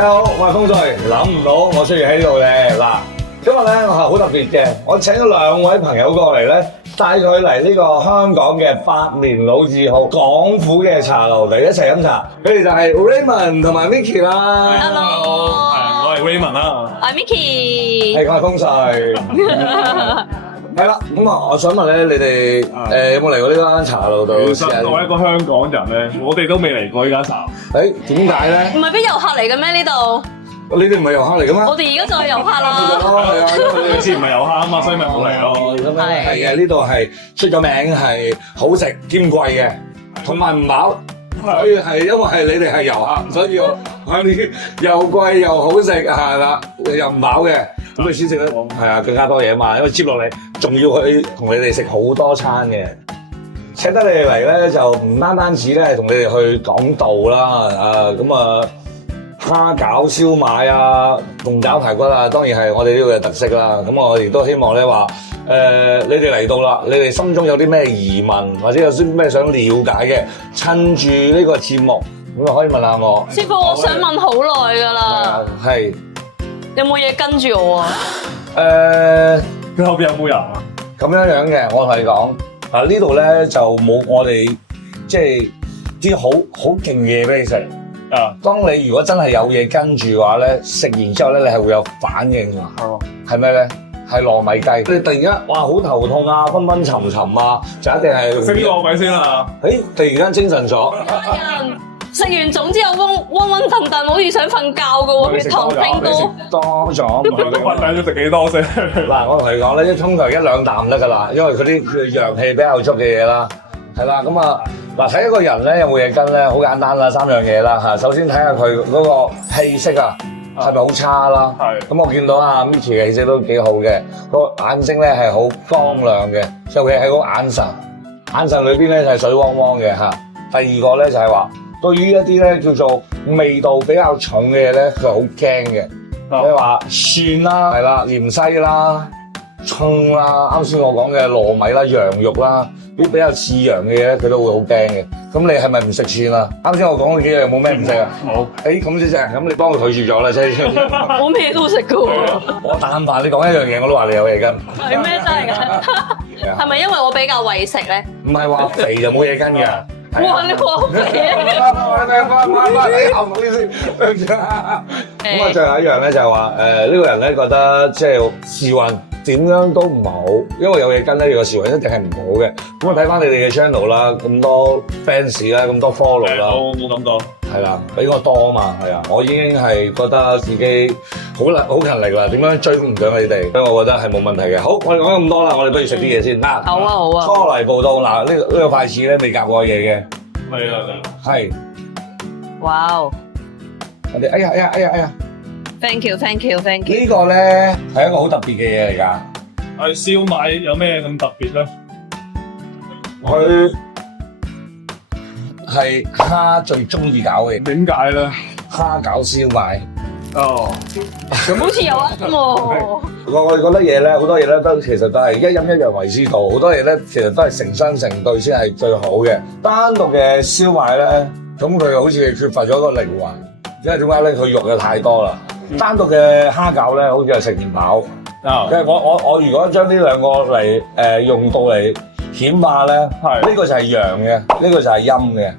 家好，我係風水，諗唔到我出現喺呢度嘅嗱，今日咧我係好特別嘅，我請咗兩位朋友過嚟咧，帶佢嚟呢個香港嘅百年老字號廣府嘅茶樓嚟一齊飲茶，佢哋就係 Raymond 同埋 Micky 啦。 Hello， 我係 Raymond 啦。我係 Micky。係，我係風水。係啦，咁啊，我想問咧，你哋有冇嚟過呢間茶樓度？其實作為一個香港人咧，我哋都未嚟過呢間茶。誒，點解咧？唔係俾遊客嚟嘅咩？呢度你哋唔係遊客嚟嘅咩？我哋而家就係遊客啦。係啊，因為你之前唔係遊客啊嘛，所以咪冇嚟咯。咁樣係嘅，呢度係出咗名係好食兼貴嘅，同埋唔飽。所以係因為你哋係遊客，所以我啲又貴又好食係啦，又唔飽嘅，咁你先食得係啊更加多嘢啊嘛，因為接落嚟仲要去同你哋食好多餐嘅。請得你哋嚟咧，就唔單止咧係同你哋去講道啦，咁啊蝦餃、燒賣啊、鳳爪排骨啊，當然係我哋呢度嘅特色啦。咁我亦都希望咧話，你哋嚟到啦，你哋心中有啲咩疑問，或者有啲咩想了解嘅，趁住呢個節目，咁啊可以問下我。師傅，我想問好耐㗎啦。係。有冇嘢跟住我啊？佢後邊有冇人啊？咁樣嘅，我同你講，呢度咧就冇我哋即係啲好勁嘢俾你食。啊，當你如果真係有嘢跟住嘅話咧，食完之後咧，你係會有反應㗎。係咩咧？係糯米雞。你突然間哇好頭痛啊，昏昏沉沉啊，就一定係食啲糯米先啦。突然間精神咗。人食完粽之後暈騰騰，好似想瞓覺㗎喎，血糖升高。多咗。你瞓兩咗食幾多先？嗱，我同你講咧，通常一兩啖得㗎啦，因為嗰啲陽氣比較足嘅嘢啦，係啦，咁啊。嗱，睇一個人咧有冇嘢跟咧，好簡單啦，三樣嘢啦嚇。首先睇下佢嗰個氣色啊，係咪好差啦？係。咁我見到阿 Micky 嘅氣色都幾好嘅，個眼睛咧係好光亮嘅，尤其係個眼神，眼神裏邊咧就係水汪汪嘅嚇。第二個咧就係話，對於一啲咧叫做味道比較重嘅嘢咧，佢係好驚嘅。你話蒜啦，係啦，芫茜啦、葱啦，啱先我講嘅糯米啦、羊肉啦。啲比較似樣嘅嘢，佢都會好驚嘅。咁你係咪唔食蒜啊？啱先我講嗰幾樣有冇咩唔食啊？冇。咁先啫，咁你幫佢拒絕咗啦，即係。我咩都食㗎喎。我但凡你講一樣嘢，我都話你有嘢跟。係咩真係㗎？係咪因為我比較為食咧？唔係話肥就冇嘢跟嘅。哇！你話肥啊？唔好意思。咁啊，最後一樣咧就係話，呢個人咧覺得即係時運點樣都唔好，因為有嘢跟咧，你個時運一定係唔好嘅。咁我睇翻你哋嘅 channel 啦，咁多 fans 啦，咁多 follow 啦，冇咁多。係啦，比我多啊嘛，係啊，我已經係覺得自己好勤力啦，點樣追唔上你哋？所以我覺得係冇問題嘅。好，我哋講咗咁多啦，我哋不如食啲嘢先。好啊好啊。初嚟報到嗱，呢個筷子咧未夾過嘢嘅。係啊，係。哇哦！我哋哎呀 Thank you。呢個咧係一個好特別嘅嘢嚟㗎。係燒賣有咩咁特別咧？佢係蝦最中意搞嘅。點解咧？蝦餃燒賣。哦，好似有啊喎。我哋覺得嘢咧，好多嘢咧都其實都係一陰一陽為之道，好多嘢咧其實都係成雙成對先係最好嘅。單獨嘅燒賣咧，咁佢好似缺乏咗個靈魂，因為點解咧？佢肉又太多啦。單獨嘅蝦餃咧，好似係食唔飽。其實我如果將呢兩個嚟用到嚟顯化咧，呢個就係陽嘅，呢個就係陰嘅。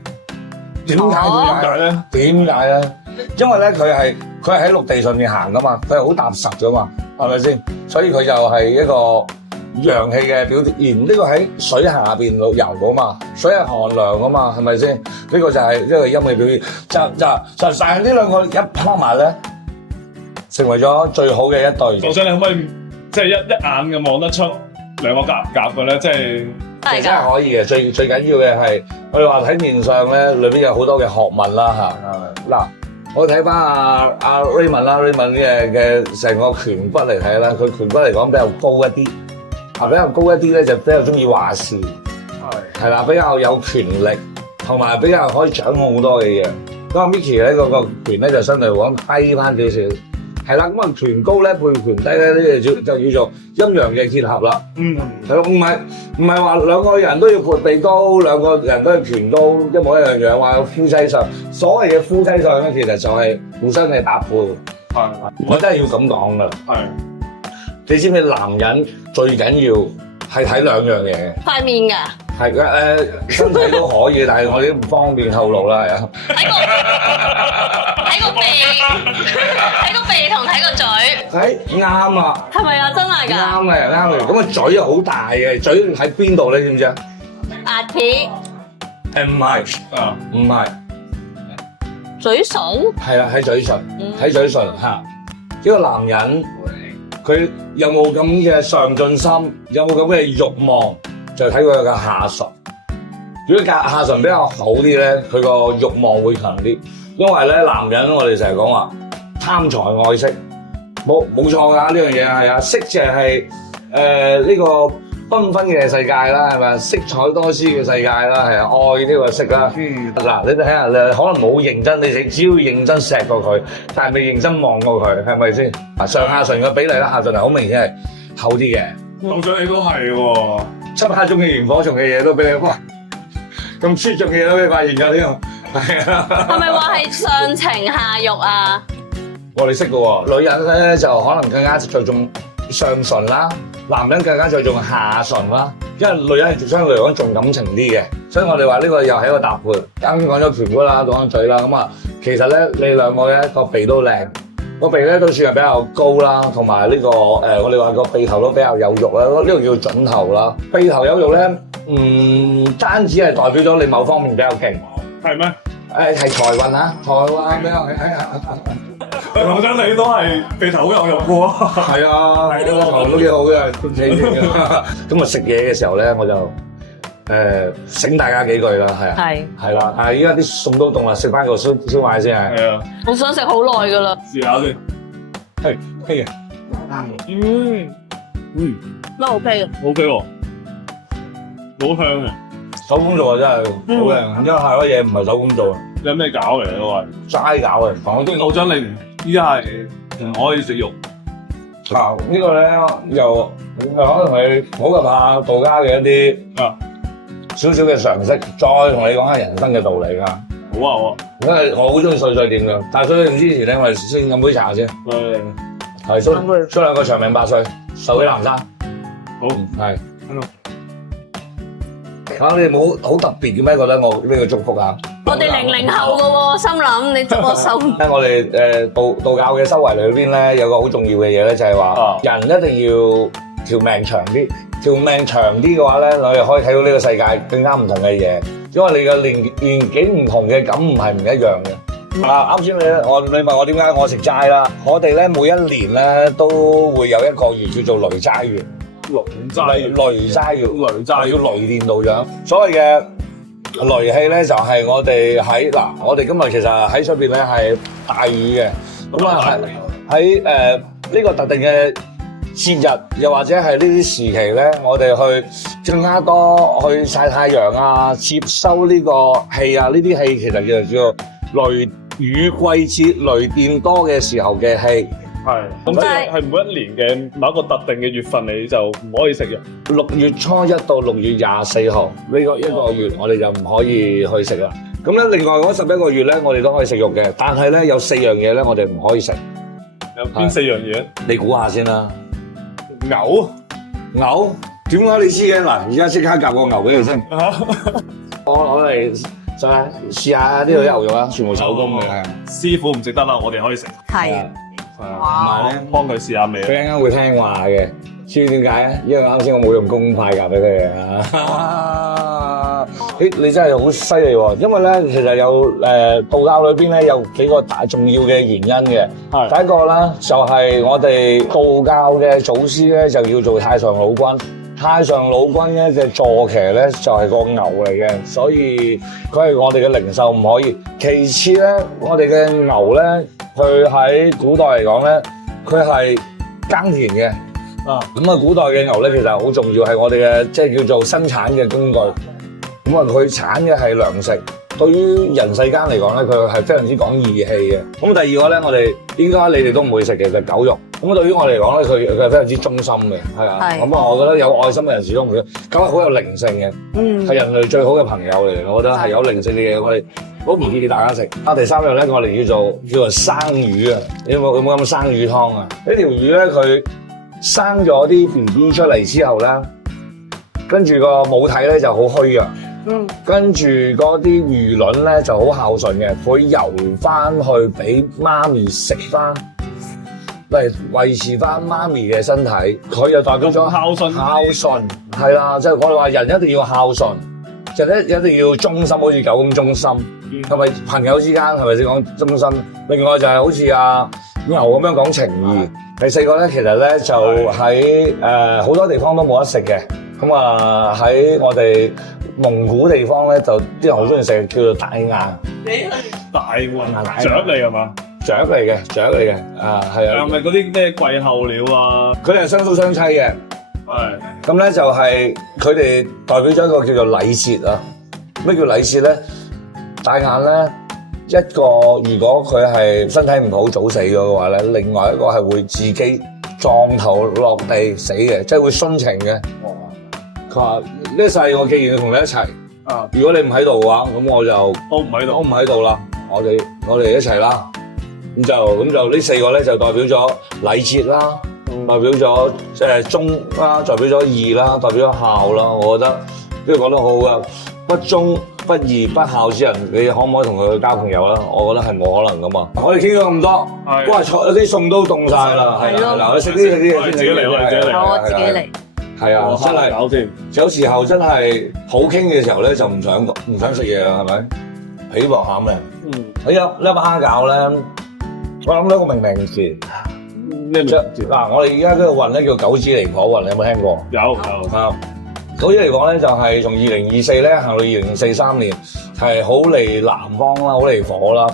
點解咧？點解咧？因為咧佢係喺陸地上面行噶嘛，佢係好踏實噶嘛，係咪先？所以佢就係一個陽氣嘅表現。呢個喺水下邊度游噶嘛，水係寒涼噶嘛，係咪先？呢個就係一個陰嘅表現。就但係呢兩個一拋埋咧，成為咗最好嘅一對。我想你可唔可以即係一眼咁望得出兩個夾唔夾嘅咧？即係其實係可以嘅，最緊要嘅係我哋話睇面相咧，裏邊有好多嘅學問啦嚇。嗱，我睇翻阿 Raymond 啦 ，Raymond 嘅成個顴骨嚟睇啦，佢顴骨嚟講比較高一啲，比較高一啲咧就比較中意話事，係啦，比較有權力，同埋比較可以掌控好多嘅嘢。咁阿 Micky 咧個顴咧就相對嚟講低翻少少。係啦，咁啊拳高咧配拳低咧，呢就叫做陰陽嘅結合啦。係咯，唔係話兩個人都要撥臂高，兩個人都要拳高一模一樣話夫妻相。所謂嘅夫妻相咧，其實就係互相嘅搭配。我真係要咁講㗎。你知唔知男人最緊要係睇兩樣嘢嘅？塊面㗎。係嘅，身體都可以，但係我哋唔方便透露啦，係啊。睇個鼻同睇個嘴。啱啊。係咪啊？真係㗎。啱嘅，啱嘅。咁啊嘴又好大嘅，嘴喺邊度咧？知唔知啊？牙齒。唔係，唔係。嘴唇。係啦，喺嘴唇，喺嘴唇嚇。呢個男人佢有冇咁嘅上進心，有冇咁嘅慾望？就睇佢嘅下唇，如果下唇比較好啲咧，佢個慾望會強啲。因為咧，男人我哋成日講話貪財愛色，冇錯㗎，呢樣嘢係啊，色就係呢個繽紛嘅世界啦，係咪？色彩多姿嘅世界啦，係啊，愛呢個色啦。嗱，你睇下，你可能冇認真，你只要認真錫過佢，但係未認真望過佢，係咪先？上下唇嘅比例啦，下唇係好明顯係厚啲嘅。道長你都係喎。漆黑中嘅螢火蟲嘅嘢都俾你，哇！咁出眾嘅嘢都俾你發現咗呢個，係啊！係咪話係上情下慾啊？我哋識嘅喎，女人咧就可能更加着重上唇啦，男人更加着重下唇啦，因為女人係相對嚟講重感情啲嘅，所以我哋話呢個又係一個搭配。啱先講咗顴骨啦，講咗嘴啦，咁啊，其實咧你兩個咧個鼻都靚。個鼻咧都算係比較高啦，同埋呢個我哋話個鼻頭都比較有肉啦，呢個叫準頭啦。鼻頭有肉咧，唔單止係代表咗你某方面比較勁，係咩？係財運啊，財運比較道長你都係鼻頭好有肉喎。係啊，財運都幾好嘅，咁啊食嘢嘅時候咧，我就醒大家幾句啦，係啊，係啦，但係依家啲餸都凍啦，食翻個燒賣先係。係啊，我想食好耐㗎啦。試下先。係嘅。都 OK 嘅。OK 喎，好香嘅。手工做啊真係好靚，因為係嗰嘢唔係手工做。你有咩搞嚟嘅喂？齋搞嘅，講啲道長你唔依家係唔可以食肉。嗱呢個咧又可能同你普及下道家嘅一啲少少嘅常識，再同你講下人生嘅道理㗎。好啊好啊，因為我好中意碎碎念㗎，但係碎碎念之前咧，我哋先飲杯茶先。係祝兩個長命百歲，壽比南山。好係。你哋冇好特別嘅咩？覺得我呢個祝福啊？我哋00後嘅喎，心諗你祝我心。我哋道教嘅修為裏邊咧，有個好重要嘅嘢咧，就係話人一定要條命長啲。條命長啲嘅話咧，我哋可以睇到呢個世界更加唔同嘅嘢，因為你嘅年紀唔同嘅感悟係唔一樣嘅。啱先你問我點解我食齋啦？我哋咧每一年咧都會有一個月叫做雷齋月。雷齋月要雷電道長。所謂嘅雷氣咧，就係我哋我哋今日其實喺出邊咧係大雨嘅，咁啊喺呢個特定嘅節日，又或者係呢啲時期咧，我哋去更加多去曬太陽啊，接收呢個氣啊，呢啲氣其實叫做雷雨季節，雷電多嘅時候嘅氣。係，咁即係每一年嘅某一個特定嘅月份，你就唔可以食肉。6月初1到6月24號呢個一個月，我哋就唔可以去食啦。咁咧，另外嗰11個月咧，我哋都可以食肉嘅，但係咧有4樣嘢咧，我哋唔可以食。有邊4樣嘢？你估下先啦。牛？點解你知嘅？嗱，而家即刻夾個牛俾你先。我嚟試下呢度啲牛肉啊，全部手工嘅。師傅唔食得啦，我哋可以食。係。哇！幫佢試下味。佢啱啱會聽話嘅，知唔知點解啊？因為啱先我冇用公筷夾俾佢啊！你真係好犀利喎！因為咧，其實有道教裏邊咧有幾個大重要嘅原因嘅。係。第一個啦，就係我哋道教嘅祖師咧，就叫做太上老君。太上老君咧嘅坐騎咧就係個牛嚟嘅，所以佢係我哋嘅靈獸，唔可以。其次咧，我哋嘅牛咧，佢喺古代嚟講咧，佢係耕田嘅。咁啊，古代嘅牛咧其實好重要，係我哋嘅即係叫做生產嘅工具。咁啊，佢產嘅係糧食，對於人世間嚟講咧，佢係非常之講義氣嘅。咁第二個咧，我哋應該你哋都唔會食嘅就係狗肉。咁對於我嚟講咧，佢係非常之忠心嘅，係啊。咁啊，我覺得有愛心嘅人士都唔會，狗係好有靈性嘅，係人類最好嘅朋友嚟嘅。我覺得係有靈性嘅嘢，我哋好唔建議大家食。第三樣咧，我哋叫做生魚啊！有冇咁生魚湯啊？呢條魚咧，佢生咗啲 BB 出嚟之後咧，跟住個母體咧就好虛弱。跟住嗰啲魚卵咧就好孝順嘅，會游翻去俾媽咪食翻，嚟維持翻媽咪嘅身體。佢又代表咗孝順，係啦，即係我哋話人一定要孝順，人一定要忠心，好似狗咁忠心，同埋朋友之間係咪先講忠心？另外就係好似阿牛咁樣講情義。第四個咧，其實咧就喺好多地方都冇得食嘅，咁啊喺我哋蒙古地方咧，就啲人好中意食，叫做大雁。大雁雀嚟係嘛？雀嚟嘅，啊係啊。係咪嗰啲咩季候鳥啊？佢哋係雙宿雙棲嘅。係。咁咧就係佢哋代表咗一個叫做禮節啊。咩叫禮節咧？大雁咧一個，如果佢係身體唔好早死咗嘅話咧，另外一個係會自己撞頭落地死嘅，即係會殉情嘅。佢話呢世我既然要同你一齊，如果你唔喺度嘅話，咁我就我唔喺度啦，我哋一齊啦。咁就呢四個咧就代表咗禮節啦，代表咗忠啦，代表咗義啦，代表咗孝啦。我覺得呢個講得好好噶，不忠不義不孝之人，你可唔可以同佢去交朋友啦？我覺得係冇可能噶嘛。我哋傾咗咁多，哇！啲餸都凍晒啦，係啦，嗱，你食啲嘢先，自己嚟，我自己嚟。係啊，真係有時候真係好傾嘅時候咧，就唔想食嘢啦，係咪？起鑊餡嘅，呢粒蝦餃咧，我諗到一個命名詞。咩名詞？嗱，我哋而家呢個運咧叫九子離火運，你有冇聽過？有啊。九子離火咧就係從2024咧行到2043年，係好利南方啦，好利火啦，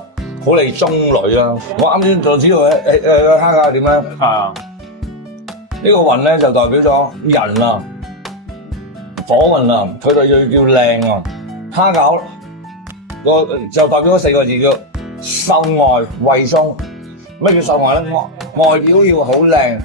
好利中女啦。我啱先就知道蝦餃係點咧？係啊。呢個運咧就代表咗人啊，火運啊，佢就要靚啊。蝦餃就代表咗四個字叫秀外慧中。咩叫秀外咧？外表要好靚，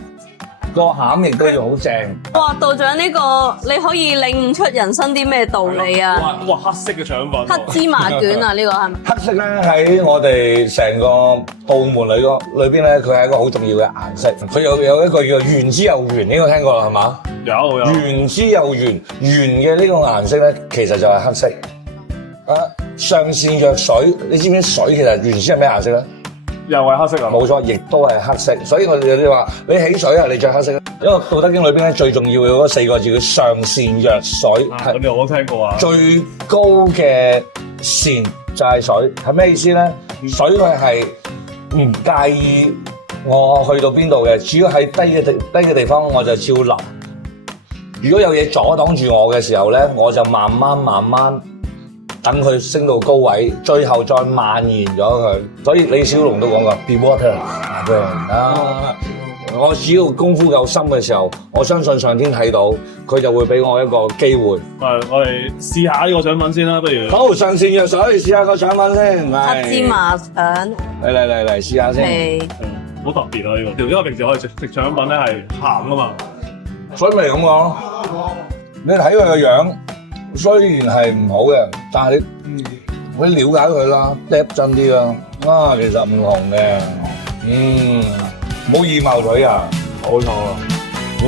個餡亦都要好正。哇，道長呢個你可以領悟出人生啲咩道理啊？哇，黑色嘅腸粉，黑芝麻卷啊，呢個係咪？黑色咧喺我哋成個部門裏邊咧，佢係一個好重要嘅顏色。佢有一個叫圓之又圓，呢個聽過啦係嘛？有。圓之又圓，圓嘅呢個顏色咧，其實就係黑色。上善若水，你知唔知水其實原先係咩顏色咧？又係黑色啊！冇錯，亦都係黑色。所以我哋話你起水啊，你着黑色。因為《道德經》裏邊咧最重要嘅嗰四個字叫上善若水。咁你我都聽過啊。最高嘅善就係水，係咩意思咧？水佢係唔介意我去到邊度嘅，只要喺低嘅地方我就照流。如果有嘢阻擋住我嘅時候咧，我就慢慢等佢升到高位，最後再蔓延咗佢。所以李小龍都講過 ，be water， 我只要功夫夠深嘅時候，我相信上天睇到，佢就會俾我一個機會。我哋試下呢個腸粉先啦，不如。好，上善若水，試下個腸粉先。黑芝麻腸。嚟，試下先。好特別啊呢個，因為平時我哋食腸粉咧係鹹噶嘛，所以咪咁講。你睇佢個樣。雖然係唔好嘅，但係你了解佢啦，嗒真啲啦。其實唔同嘅，冇以貌取人，冇錯，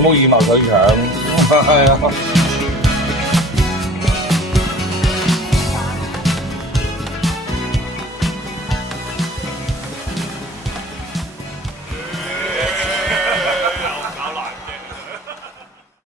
冇以貌取腸，係啊。